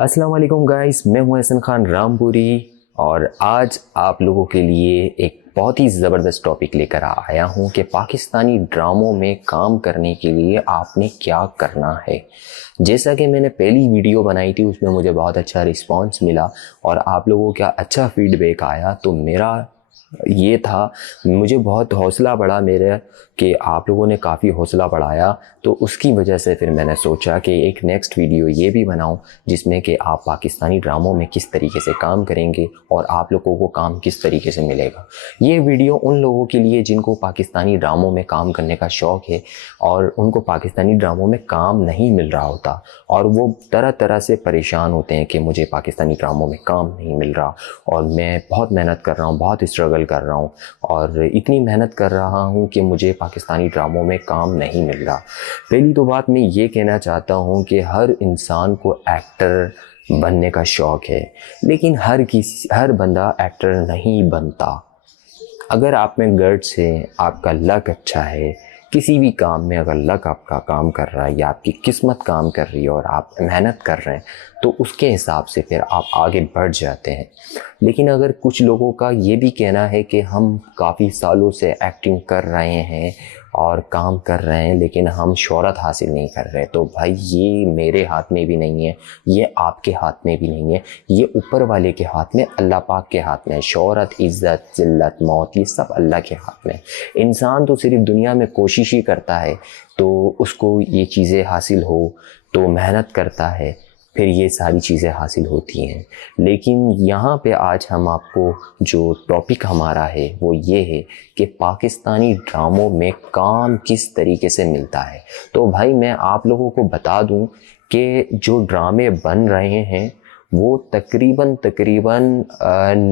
अस्सलाम वालेकुम गाइस, मैं हूं एहसन खान रामपुरी और आज आप लोगों के लिए एक बहुत ही ज़बरदस्त टॉपिक लेकर आया हूं कि पाकिस्तानी ड्रामों में काम करने के लिए आपने क्या करना है। जैसा कि मैंने पहली वीडियो बनाई थी उसमें मुझे बहुत अच्छा रिस्पांस मिला और आप लोगों का अच्छा फीडबैक आया, तो मेरा ये था, मुझे बहुत हौसला बढ़ा मेरे कि आप लोगों ने काफ़ी हौसला बढ़ाया। तो उसकी वजह से फिर मैंने सोचा कि एक नेक्स्ट वीडियो ये भी बनाऊं जिसमें कि आप पाकिस्तानी ड्रामों में किस तरीके से काम करेंगे और आप लोगों को काम किस तरीके से मिलेगा। ये वीडियो उन लोगों के लिए जिनको पाकिस्तानी ड्रामों में काम करने का शौक़ है और उनको पाकिस्तानी ड्रामों में काम नहीं मिल रहा होता और वो तरह तरह से परेशान होते हैं कि मुझे पाकिस्तानी ड्रामों में काम नहीं मिल रहा और मैं बहुत मेहनत कर रहा हूँ, बहुत स्ट्रगल कर रहा हूँ और इतनी मेहनत कर रहा हूँ कि मुझे पाकिस्तानी ड्रामों में काम नहीं मिल रहा। पहली तो बात मैं ये कहना चाहता हूँ कि हर इंसान को एक्टर बनने का शौक़ है, लेकिन हर बंदा एक्टर नहीं बनता। अगर आप में गट्स है, आपका लक अच्छा है, किसी भी काम में अगर लक आपका काम कर रहा है या आपकी किस्मत काम कर रही है और आप मेहनत कर रहे हैं तो उसके हिसाब से फिर आप आगे बढ़ जाते हैं। लेकिन अगर कुछ लोगों का ये भी कहना है कि हम काफ़ी सालों से एक्टिंग कर रहे हैं और काम कर रहे हैं लेकिन हम शोहरत हासिल नहीं कर रहे, तो भाई ये मेरे हाथ में भी नहीं है, ये आपके हाथ में भी नहीं है, ये ऊपर वाले के हाथ में, अल्लाह पाक के हाथ में है। शोहरत, इज़्ज़त, ज़िल्लत, मौत, ये सब अल्लाह के हाथ में है। इंसान तो सिर्फ दुनिया में कोशिश ही करता है, तो उसको ये चीज़ें हासिल हो तो मेहनत करता है, फिर ये सारी चीज़ें हासिल होती हैं। लेकिन यहाँ पे आज हम आपको जो टॉपिक हमारा है वो ये है कि पाकिस्तानी ड्रामों में काम किस तरीके से मिलता है। तो भाई मैं आप लोगों को बता दूं कि जो ड्रामे बन रहे हैं वो तकरीबन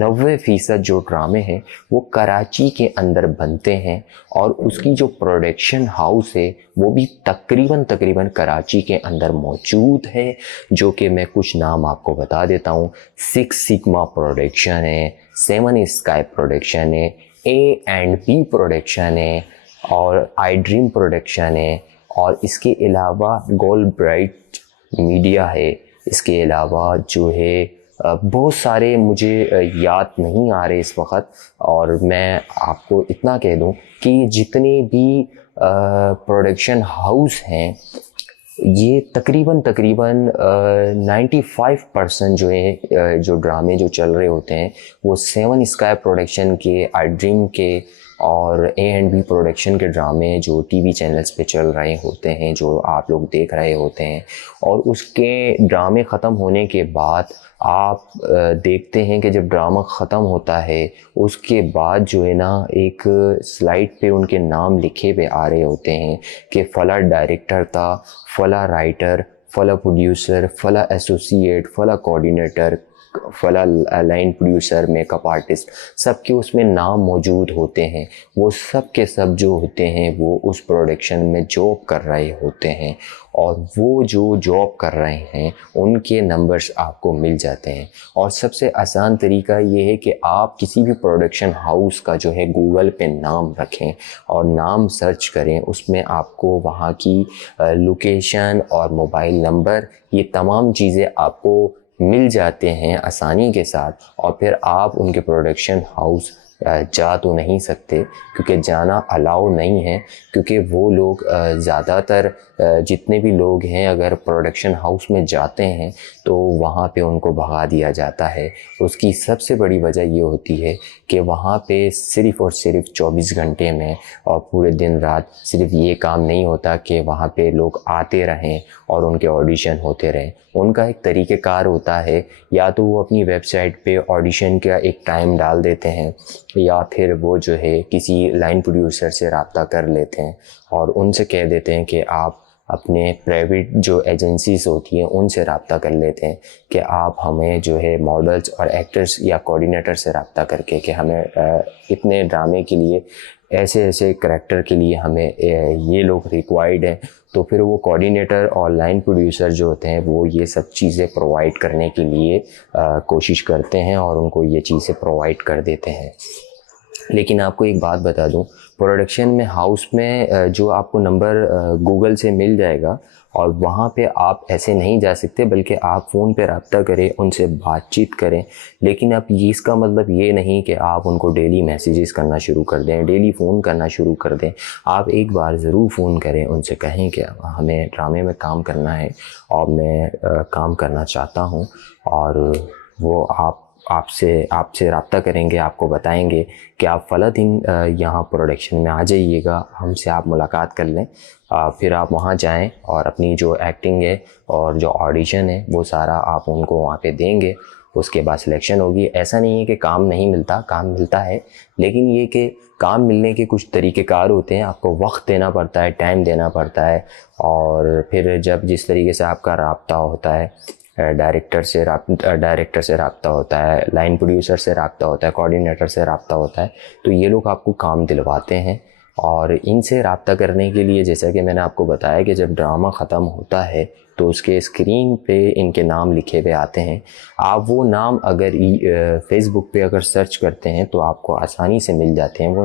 90% जो ड्रामे हैं वो कराची के अंदर बनते हैं और उसकी जो प्रोडक्शन हाउस है वो भी तकरीबन कराची के अंदर मौजूद है, जो कि मैं कुछ नाम आपको बता देता हूँ। 6 सिग्मा प्रोडक्शन है, 7 स्काई प्रोडक्शन है, A&P प्रोडक्शन है और आई ड्रीम प्रोडक्शन है और इसके अलावा गोल्ड ब्राइट मीडिया है। इसके अलावा जो है बहुत सारे मुझे याद नहीं आ रहे इस वक्त, और मैं आपको इतना कह दूं कि जितने भी प्रोडक्शन हाउस हैं ये तकरीबन 95% जो है जो ड्रामे जो चल रहे होते हैं वो 7 स्काई प्रोडक्शन के, आई ड्रीम के और A&B प्रोडक्शन के ड्रामे जो टीवी चैनल्स पे चल रहे होते हैं, जो आप लोग देख रहे होते हैं। और उसके ड्रामे ख़त्म होने के बाद आप देखते हैं कि जब ड्रामा ख़त्म होता है उसके बाद जो है ना एक स्लाइड पे उनके नाम लिखे हुए आ रहे होते हैं कि फ़ला डायरेक्टर था, फ़ला राइटर, फ़ला प्रोड्यूसर, फ़ला एसोसिएट, फ़ला कोऑर्डिनेटर, फला लाइन प्रोड्यूसर, मेकअप आर्टिस्ट, सबके उसमें नाम मौजूद होते हैं। वो सब के सब जो होते हैं वो उस प्रोडक्शन में जॉब कर रहे होते हैं और वो जो जॉब कर रहे हैं उनके नंबर्स आपको मिल जाते हैं। और सबसे आसान तरीका ये है कि आप किसी भी प्रोडक्शन हाउस का जो है गूगल पे नाम रखें और नाम सर्च करें, उसमें आपको वहाँ की लोकेशन और मोबाइल नंबर, ये तमाम चीज़ें आपको मिल जाते हैं आसानी के साथ। और फिर आप उनके प्रोडक्शन हाउस जा तो नहीं सकते क्योंकि जाना अलाउ नहीं है, क्योंकि वो लोग ज़्यादातर जितने भी लोग हैं अगर प्रोडक्शन हाउस में जाते हैं तो वहाँ पे उनको भगा दिया जाता है। उसकी सबसे बड़ी वजह ये होती है कि वहाँ पे सिर्फ़ और सिर्फ 24 घंटे में और पूरे दिन रात सिर्फ ये काम नहीं होता कि वहाँ पे लोग आते रहें और उनके ऑडिशन होते रहें। उनका एक तरीक़ेकार होता है, या तो वो अपनी वेबसाइट पे ऑडिशन का एक टाइम डाल देते हैं या फिर वो जो है किसी लाइन प्रोड्यूसर से रब्ता कर लेते हैं और उनसे कह देते हैं कि आप अपने प्राइवेट जो एजेंसीज होती हैं उनसे रब्ता कर लेते हैं कि आप हमें जो है मॉडल्स और एक्टर्स या कोऑर्डिनेटर से रब्ता करके कि हमें इतने ड्रामे के लिए ऐसे ऐसे करैक्टर के लिए हमें ये लोग रिक्वायर्ड हैं। तो फिर वो कोऑर्डिनेटर और लाइन प्रोड्यूसर जो होते हैं वो ये सब चीज़ें प्रोवाइड करने के लिए कोशिश करते हैं और उनको ये चीज़ें प्रोवाइड कर देते हैं। लेकिन आपको एक बात बता दूं, प्रोडक्शन में हाउस में जो आपको नंबर गूगल से मिल जाएगा और वहाँ पे आप ऐसे नहीं जा सकते, बल्कि आप फ़ोन पे रब्ता करें, उनसे बातचीत करें। लेकिन अब ये इसका मतलब ये नहीं कि आप उनको डेली मैसेजेस करना शुरू कर दें, डेली फ़ोन करना शुरू कर दें। आप एक बार ज़रूर फ़ोन करें, उनसे कहें कि हमें ड्रामे में काम करना है और मैं काम करना चाहता हूँ, और वो आपसे रब्ता करेंगे, आपको बताएंगे कि आप फ़ला दिन यहाँ प्रोडक्शन में आ जाइएगा, हमसे आप मुलाकात कर लें। फिर आप वहाँ जाएं और अपनी जो एक्टिंग है और जो ऑडिशन है वो सारा आप उनको वहाँ पे देंगे। उसके बाद सिलेक्शन होगी। ऐसा नहीं है कि काम नहीं मिलता, काम मिलता है, लेकिन ये कि काम मिलने के कुछ तरीक़ेकार होते हैं। आपको वक्त देना पड़ता है, टाइम देना पड़ता है, और फिर जब जिस तरीके से आपका रब्ता होता है, डायरेक्टर से रब्ता होता है, लाइन प्रोड्यूसर से रब्ता होता है, कोऑर्डिनेटर से रब्ता होता है, तो ये लोग आपको काम दिलवाते हैं। और इनसे रब्ता करने के लिए, जैसा कि मैंने आपको बताया कि जब ड्रामा ख़त्म होता है तो उसके स्क्रीन पे इनके नाम लिखे हुए आते हैं। आप वो नाम अगर फेसबुक पे अगर सर्च करते हैं तो आपको आसानी से मिल जाते हैं वो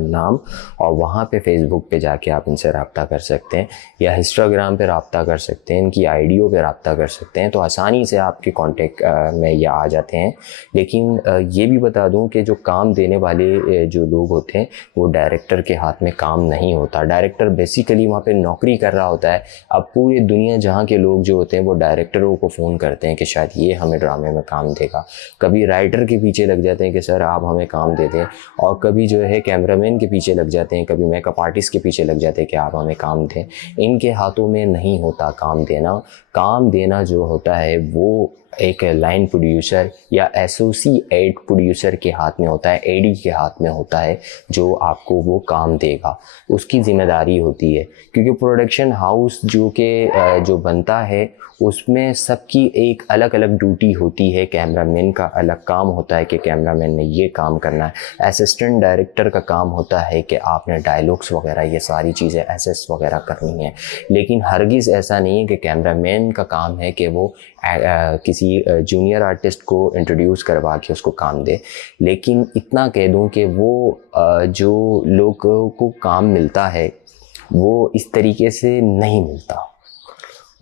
नाम, और वहाँ पे फेसबुक पे जाके आप इनसे रब्ता कर सकते हैं, या इंस्टाग्राम पे रब्ता कर सकते हैं, इनकी आईडियों पे रब्ता कर सकते हैं, तो आसानी से आपके कांटेक्ट में ये आ जाते हैं। लेकिन ये भी बता दूं कि जो काम देने वाले जो लोग होते हैं वो डायरेक्टर के हाथ में काम नहीं होता। डायरेक्टर बेसिकली वहाँ पे नौकरी कर रहा होता है। अब पूरी दुनिया जहाँ के लोग जो होते हैं वो डायरेक्टरों को फ़ोन करते हैं कि शायद ये हमें ड्रामे में काम देगा। कभी राइटर के पीछे लग जाते हैं कि सर आप हमें काम दे दें, और कभी जो है कैमरामैन के पीछे लग जाते हैं, कभी मेकअप आर्टिस्ट के पीछे लग जाते हैं कि आप हमें काम दें। इनके हाथों में नहीं होता काम देना। काम देना जो होता है वो एक लाइन प्रोड्यूसर या एसोसिएट प्रोड्यूसर के हाथ में होता है, एडी के हाथ में होता है, जो आपको वो काम देगा, उसकी ज़िम्मेदारी होती है। क्योंकि प्रोडक्शन हाउस जो बनता है उसमें सबकी एक अलग अलग ड्यूटी होती है। कैमरामैन का अलग काम होता है कि कैमरामैन ने ये काम करना है। असिस्टेंट डायरेक्टर का काम होता है कि आपने डायलॉग्स वगैरह ये सारी चीज़ें एसेस वगैरह करनी है। लेकिन हरगिज़ ऐसा नहीं है कि कैमरामैन का काम है कि वो किसी जूनियर आर्टिस्ट को इंट्रोड्यूस करवा के उसको काम दे। लेकिन इतना कह दूं कि वो जो लोगों को काम मिलता है वो इस तरीके से नहीं मिलता।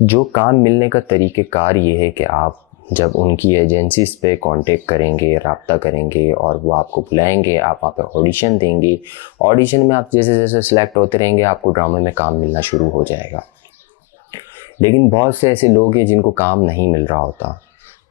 जो काम मिलने का तरीक़ेकार ये है कि आप जब उनकी एजेंसीज़ पे कांटेक्ट करेंगे, रब्ता करेंगे, और वो आपको बुलाएंगे, आप वहाँ पे ऑडिशन देंगे। ऑडिशन में आप जैसे जैसे सिलेक्ट होते रहेंगे आपको ड्रामे में काम मिलना शुरू हो जाएगा। लेकिन बहुत से ऐसे लोग हैं जिनको काम नहीं मिल रहा होता,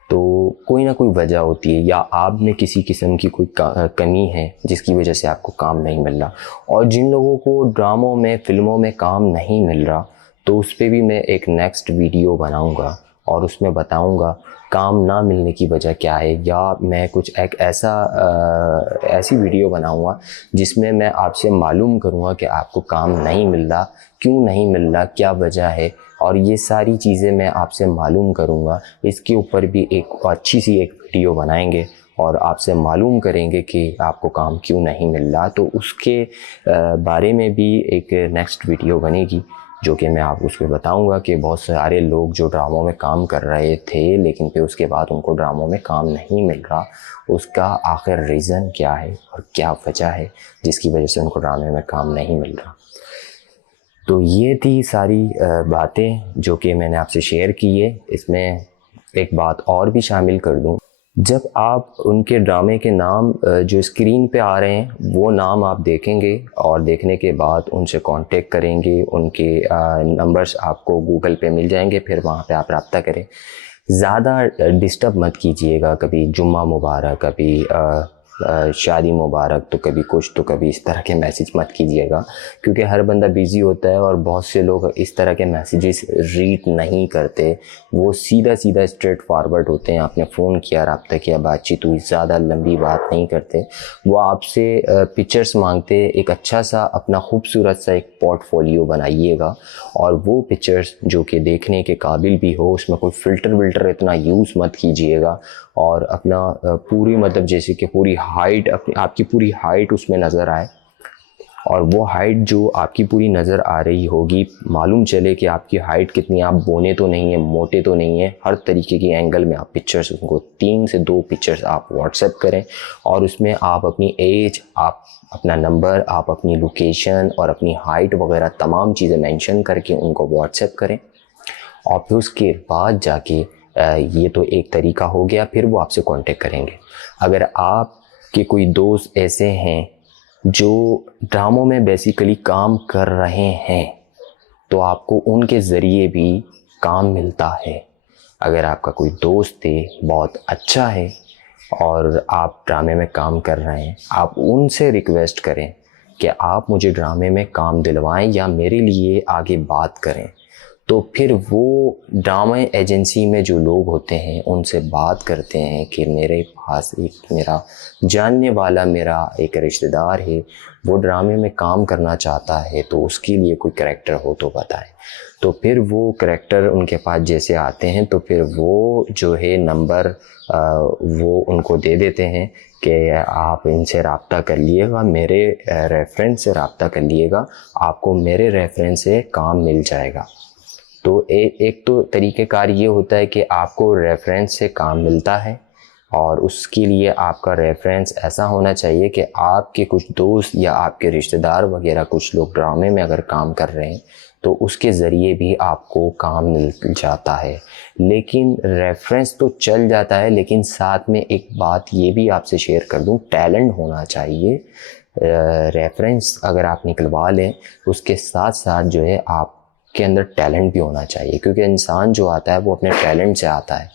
तो कोई ना कोई वजह होती है, या आप में किसी किस्म की कोई कमी है जिसकी वजह से आपको काम नहीं मिल रहा। और जिन लोगों को ड्रामों में, फ़िल्मों में काम नहीं मिल रहा, तो उस पर भी मैं एक नेक्स्ट वीडियो बनाऊंगा और उसमें बताऊंगा काम ना मिलने की वजह क्या है, या मैं कुछ एक ऐसी वीडियो बनाऊंगा जिसमें मैं आपसे मालूम करूंगा कि आपको काम नहीं मिल रहा, क्यों नहीं मिल रहा, क्या वजह है, और ये सारी चीज़ें मैं आपसे मालूम करूंगा। इसके ऊपर भी एक अच्छी सी एक वीडियो बनाएंगे और आपसे मालूम करेंगे कि आपको काम क्यों नहीं मिल रहा। तो उसके बारे में भी एक नेक्स्ट वीडियो बनेगी जो कि मैं आपको उसमें बताऊंगा कि बहुत सारे लोग जो ड्रामों में काम कर रहे थे लेकिन फिर उसके बाद उनको ड्रामों में काम नहीं मिल रहा, उसका आखिर रीज़न क्या है और क्या वजह है जिसकी वजह से उनको ड्रामे में काम नहीं मिल रहा। तो ये थी सारी बातें जो कि मैंने आपसे शेयर की है। इसमें एक बात और भी शामिल कर दूं, जब आप उनके ड्रामे के नाम जो स्क्रीन पे आ रहे हैं वो नाम आप देखेंगे और देखने के बाद उनसे कांटेक्ट करेंगे, उनके नंबर्स आपको गूगल पे मिल जाएंगे, फिर वहाँ पे आप रब्ता करें। ज़्यादा डिस्टर्ब मत कीजिएगा, कभी जुम्मा मुबारक, कभी शादी मुबारक, तो कभी कुछ, तो कभी इस तरह के मैसेज मत कीजिएगा, क्योंकि हर बंदा बिज़ी होता है और बहुत से लोग इस तरह के मैसेजेस रीड नहीं करते। वो सीधा सीधा स्ट्रेट फॉरवर्ड होते हैं, आपने फ़ोन किया, रब्ता किया, बातचीत हुई, ज़्यादा लंबी बात नहीं करते। वो आपसे पिक्चर्स मांगते। एक अच्छा सा अपना खूबसूरत सा एक पोर्टफोलियो बनाइएगा और वो पिक्चर्स जो कि देखने के काबिल भी हो, उसमें कोई फ़िल्टर विल्टर इतना यूज़ मत कीजिएगा, और अपना पूरी मतलब जैसे कि पूरी हाइट, आपकी पूरी हाइट उसमें नज़र आए, और वो हाइट जो आपकी पूरी नज़र आ रही होगी, मालूम चले कि आपकी हाइट कितनी, आप बोने तो नहीं है, मोटे तो नहीं है, हर तरीके की एंगल में आप पिक्चर्स, उनको 3 से 2 पिक्चर्स आप व्हाट्सएप करें, और उसमें आप अपनी एज, आप अपना नंबर, आप अपनी लोकेशन और अपनी हाइट वगैरह तमाम चीज़ें मेंशन करके उनको व्हाट्सएप करें। और फिर उसके बाद जाके ये तो एक तरीका हो गया, फिर वो आपसे कांटेक्ट करेंगे। अगर आपके कोई दोस्त ऐसे हैं जो ड्रामों में बेसिकली काम कर रहे हैं तो आपको उनके ज़रिए भी काम मिलता है। अगर आपका कोई दोस्त है बहुत अच्छा है और आप ड्रामे में काम कर रहे हैं, आप उनसे रिक्वेस्ट करें कि आप मुझे ड्रामे में काम दिलवाएं या मेरे लिए आगे बात करें। तो फिर वो ड्रामा एजेंसी में जो लोग होते हैं उनसे बात करते हैं कि मेरे पास एक मेरा जानने वाला मेरा एक रिश्तेदार है, वो ड्रामे में काम करना चाहता है, तो उसके लिए कोई करैक्टर हो तो बताएं। तो फिर वो करैक्टर उनके पास जैसे आते हैं तो फिर वो जो है नंबर वो उनको दे देते हैं कि आप इनसे रब्ता कर लिएगा, मेरे रेफरेंस से रब्ता कर लिएगा, आपको मेरे रेफरेंस से काम मिल जाएगा। तो एक तो तरीक़ेकार ये होता है कि आपको रेफरेंस से काम मिलता है और उसके लिए आपका रेफरेंस ऐसा होना चाहिए कि आपके कुछ दोस्त या आपके रिश्तेदार वगैरह कुछ लोग ड्रामे में अगर काम कर रहे हैं तो उसके ज़रिए भी आपको काम मिल जाता है। लेकिन रेफरेंस तो चल जाता है, लेकिन साथ में एक बात ये भी आपसे शेयर कर दूं, टैलेंट होना चाहिए। रेफरेंस अगर आप निकलवा लें उसके साथ साथ जो है आप के अंदर टैलेंट भी होना चाहिए, क्योंकि इंसान जो आता है वो अपने टैलेंट से आता है।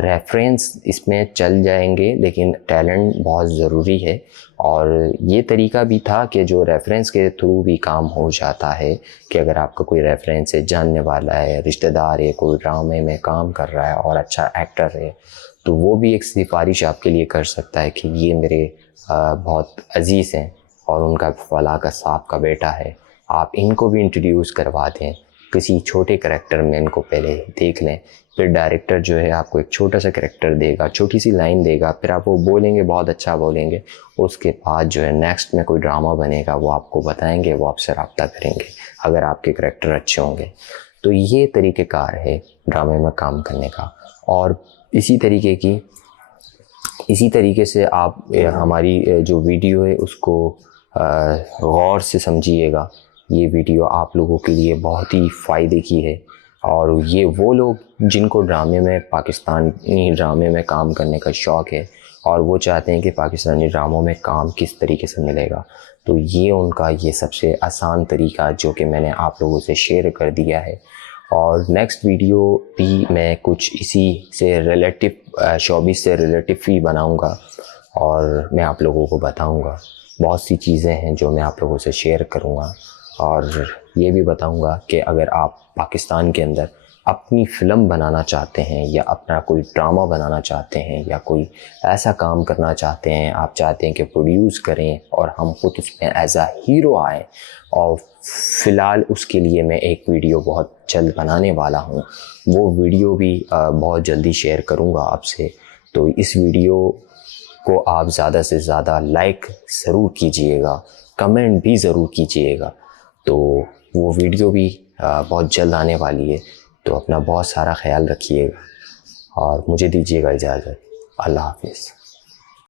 रेफरेंस इसमें चल जाएंगे लेकिन टैलेंट बहुत ज़रूरी है। और ये तरीका भी था कि जो रेफरेंस के थ्रू भी काम हो जाता है कि अगर आपका कोई रेफरेंस है, जानने वाला है, रिश्तेदार है, कोई ड्रामे में काम कर रहा है और अच्छा एक्टर है, तो वो भी एक सिफारिश आपके लिए कर सकता है कि ये मेरे बहुत अजीज़ हैं और उनका फला का साहब का बेटा है, आप इनको भी इंट्रोड्यूस करवा दें, किसी छोटे करैक्टर में इनको पहले देख लें। फिर डायरेक्टर जो है आपको एक छोटा सा करैक्टर देगा, छोटी सी लाइन देगा, फिर आप वो बोलेंगे, बहुत अच्छा बोलेंगे, उसके बाद जो है नेक्स्ट में कोई ड्रामा बनेगा वो आपको बताएंगे, वो आपसे रब्ता करेंगे अगर आपके करैक्टर अच्छे होंगे। तो ये तरीक़ेकार है ड्रामे में काम करने का। और इसी तरीके से आप हमारी जो वीडियो है उसको गौर से समझिएगा। ये वीडियो आप लोगों के लिए बहुत ही फ़ायदे की है और ये वो लोग जिनको ड्रामे में पाकिस्तानी ड्रामे में काम करने का शौक़ है और वो चाहते हैं कि पाकिस्तानी ड्रामों में काम किस तरीके से मिलेगा, तो ये उनका ये सबसे आसान तरीका जो कि मैंने आप लोगों से शेयर कर दिया है। और नेक्स्ट वीडियो भी मैं कुछ इसी से रिलेटिव शोबिस से रिलेटिव ही बनाऊंगा और मैं आप लोगों को बताऊंगा। बहुत सी चीज़ें हैं जो मैं आप लोगों से शेयर करूंगा और ये भी बताऊंगा कि अगर आप पाकिस्तान के अंदर अपनी फ़िल्म बनाना चाहते हैं या अपना कोई ड्रामा बनाना चाहते हैं या कोई ऐसा काम करना चाहते हैं, आप चाहते हैं कि प्रोड्यूस करें और हम खुद उसमें एज आ हीरो आए, और फ़िलहाल उसके लिए मैं एक वीडियो बहुत जल्द बनाने वाला हूँ। वो वीडियो भी बहुत जल्दी शेयर करूँगा आपसे। तो इस वीडियो को आप ज़्यादा से ज़्यादा लाइक ज़रूर कीजिएगा, कमेंट भी ज़रूर कीजिएगा। तो वो वीडियो भी बहुत जल्द आने वाली है। तो अपना बहुत सारा ख्याल रखिएगा और मुझे दीजिएगा इजाज़त। अल्लाह हाफ़िज़।